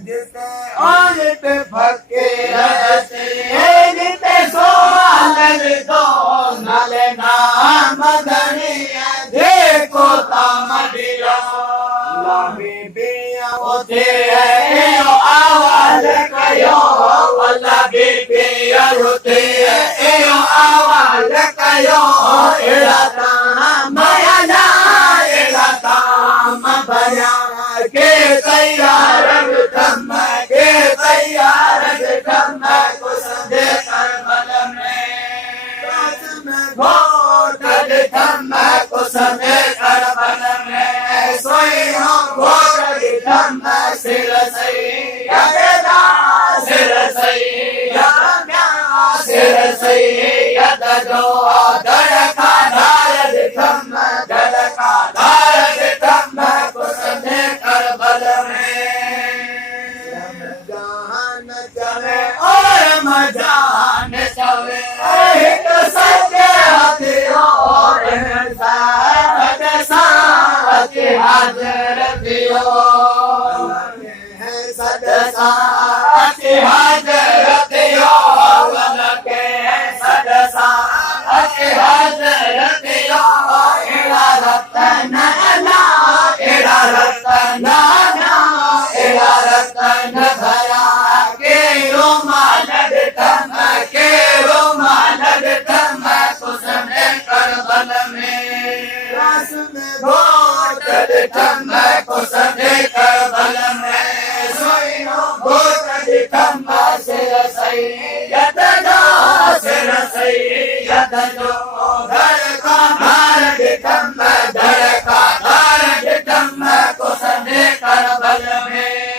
जिते औरत फकीर से जिते सोलर दो नले नाम धनिया देखो तामडिया लामी बिया उठे है आवाज कयो वल्ला बिया उठे है आवाज कयो एड़ा ताम माया एड़ा ताम भया के तैयार धम के तैयार धम को संदे करबल में घोट धम को संदे करबल में सोई हो घोट धम सिर सही यदा सिर सही यदा सिर सही यद जो धड़का धार धम धड़का धार धम को संदे करबल में रमजान चले और मजान चले एक सच्चे हथियार साथ साथ हाजिर दियो सद साथ हाजिर दियो लगे सद साथ हाजिर दियो एड़ा रतन ना एड़ा रतन ना एड़ा रतन भरा के रोमाल धम के रोमाल धम कुसुम करबल में रस में घोट धम कुसुम करबल में सोई हो घोट धम सिर सही यद जो सिर सही यद जो धड़ का धार धम धड़ का धार धम कुसुम करबल में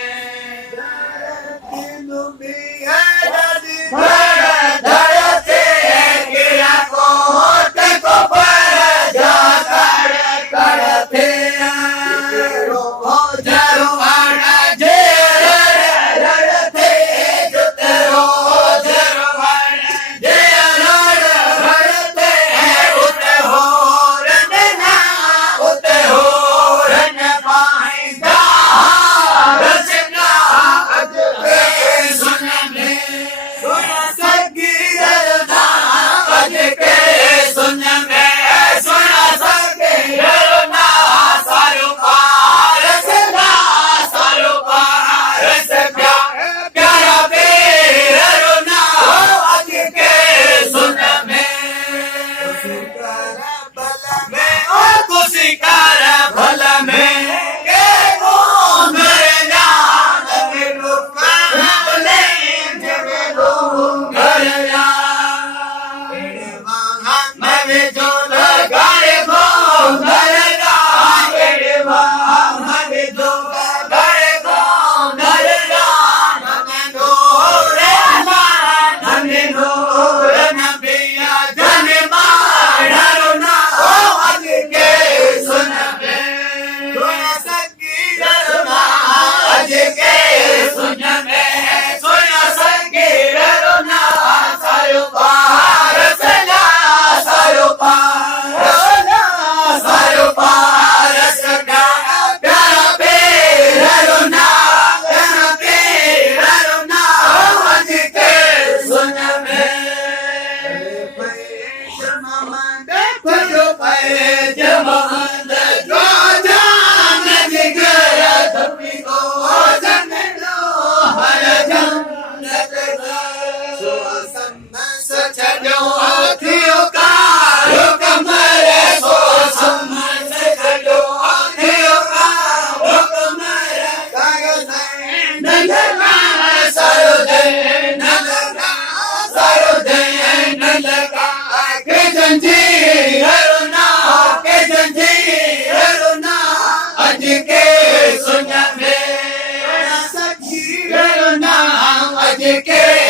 के